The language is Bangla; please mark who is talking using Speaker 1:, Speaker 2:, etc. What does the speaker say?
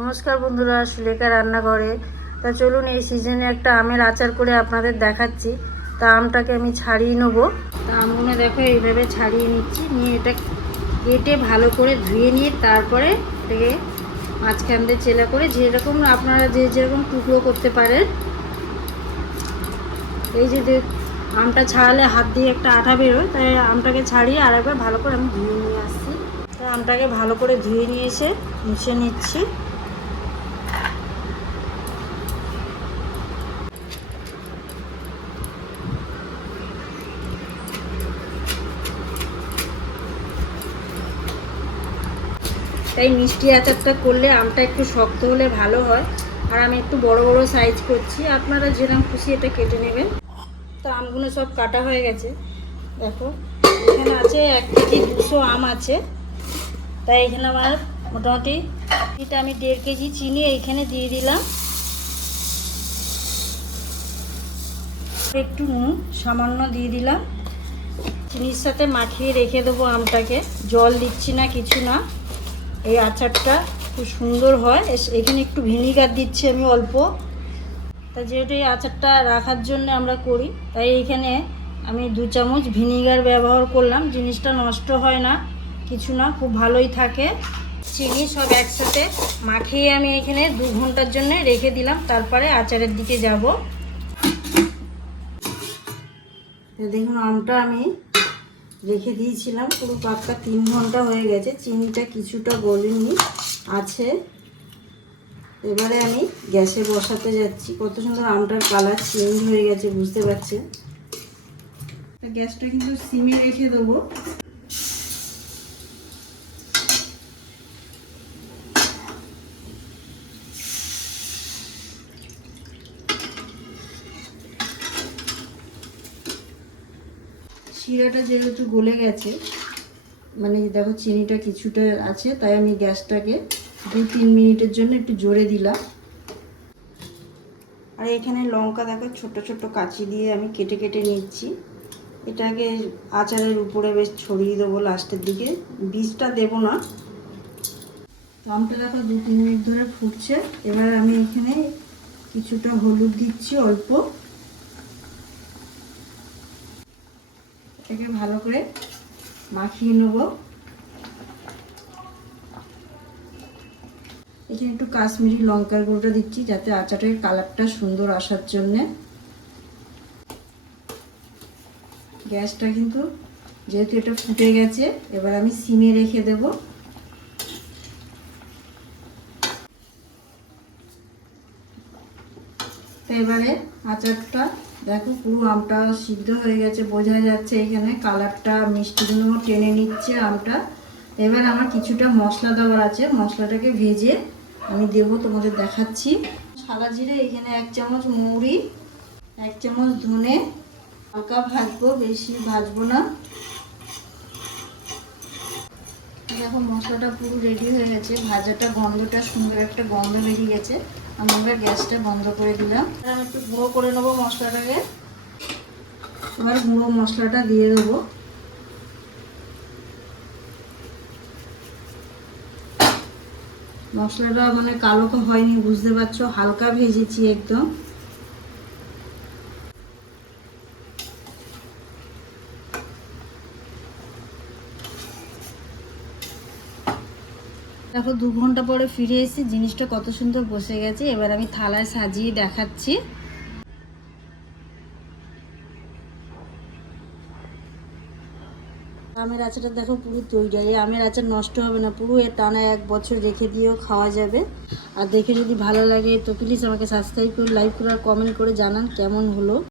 Speaker 1: নমস্কার বন্ধুরা, সুলেখা রান্নাঘরে। তা চলুন, এই সিজনে একটা আমের আচার করে আপনাদের দেখাচ্ছি। তা আমটাকে আমি ছাড়িয়ে নেব। তা আমগুলো দেখো, এইভাবে ছাড়িয়ে নিচ্ছি। নিয়ে এটা কেটে ভালো করে ধুয়ে নিয়ে তারপরে এটাকে মাঝখান দিয়ে চেলা করে যেরকম আপনারা যে যেরকম টুকরো করতে পারেন, এই যে আমটা ছাড়ালে হাত দিয়ে একটা আঠা বেরোয়, তাই আমটাকে ছাড়িয়ে আর একবার ভালো করে আমি ধুয়ে নিয়ে আসছি। তো আমটাকে ভালো করে ধুয়ে নিয়ে এসে মুছে নিচ্ছি। তাই মিষ্টি আচারটা করলে আমটা একটু শক্ত হলে ভালো হয়। আর আমি একটু বড় বড় সাইজ করছি। আপনারা যেরকম খুশি এটা কেটে নেবেন। তো আমগুলো সব কাটা হয়ে গেছে। দেখো, এখানে আছে এক কেজি দুশো আম আছে। তাই এখানে আমার মোটামুটি এটা আমি দেড় কেজি চিনি এইখানে দিয়ে দিলাম। একটু নুন সামান্য দিয়ে দিলাম। চিনির সাথে মাখিয়ে রেখে দেবো আমটাকে। জল দিচ্ছি না, কিছু না। এই আচারটা খুব সুন্দর হয়। এখানে একটু ভিনিগার দিচ্ছি আমি অল্প। তা যেহেতু এই আচারটা রাখার জন্য আমরা করি, তাই এখানে আমি দু চামচ ভিনিগার ব্যবহার করলাম। জিনিসটা নষ্ট হয় না, কিছু না, খুব ভালোই থাকে। চিনি সব একসাথে মাখিয়ে আমি এখানে দু ঘণ্টার জন্য রেখে দিলাম। তারপরে আচারের দিকে যাব। দেখুন, আমটা আমি রেখে দিয়েছিলাম, পুরো পাক্কা তিন ঘণ্টা হয়ে গেছে, চিনিটা কিছুটা গলেনি, আছে। এবারে আমি গ্যাসে বসাতে যাচ্ছি। কত সুন্দর আমটার কালার চেঞ্জ হয়ে গেছে, বুঝতে পারছেন? গ্যাসটা কিন্তু সিমে রেখে দেবো। শিরাটা যেহেতু গলে গেছে মানে দেখো চিনিটা কিছুটা আছে, তাই আমি গ্যাসটাকে দু তিন মিনিটের জন্য একটু জোরে দিলাম। আর এখানে লঙ্কা দেখো ছোট ছোট কাচি দিয়ে আমি কেটে কেটে নিচ্ছি। এটাকে আচারের উপরে বেশ ছড়িয়ে দেবো লাস্টের দিকে, বীজটা দেবো না। আমটা দেখো দু তিন মিনিট ধরে ফুটছে, এবার আমি এখানে কিছুটা হলুদ দিচ্ছি অল্প। এটাকে ভালো করে মাখিয়ে নেব। এখানে একটু কাশ্মীরি লঙ্কার গুঁড়োটা দিচ্ছি, যাতে আচারের কালারটা সুন্দর আসার জন্যে। গ্যাসটা কিন্তু যেহেতু এটা ফুটে গেছে, এবার আমি সিমে রেখে দেব। এবারে আচারটা দেখো পুরো আমটা সিদ্ধ হয়ে গেছে, বোঝা যাচ্ছে এখানে কালারটা মিষ্টিগুলো টেনে নিচ্ছে আমটা। এবার আমার কিছুটা মশলা দেওয়ার আছে, মশলাটাকে ভেজে আমি দেব তোমাদের দেখাচ্ছি। সাদা জিরে, এখানে এক চামচ মৌরি, এক চামচ ধনে, হালকা ভাজবো, বেশি ভাজবো না। দেখো মশলাটা পুরো রেডি হয়ে গেছে, ভাজাটা, গন্ধটা, সুন্দর একটা গন্ধ বেরিয়ে গেছে। আমি এবার গ্যাসটা বন্ধ করে দিলাম। আমি একটু গুঁড়ো করে নেব মশলাটাকে। এবার গুঁড়ো মশলাটা দিয়ে দেবো। মশলাটা মানে কালো তো হয়নি বুঝতে পারছ? হালকা ভেজেছি একদম। দেখো, দু ঘণ্টা পরে ফিরে এসে জিনিসটা কত সুন্দর বসে গেছে। এবার আমি থালায় সাজিয়ে দেখাচ্ছি। আমের আচারটা দেখো, পুরো তৈরি এই আমের আচার নষ্ট হবে না, পুরো এর টানা এক বছর রেখে দিয়েও খাওয়া যাবে। আর দেখে যদি ভালো লাগে, তো প্লিজ আমাকে সাবস্ক্রাইব করে লাইক করে, আর কমেন্ট করে জানান কেমন হলো।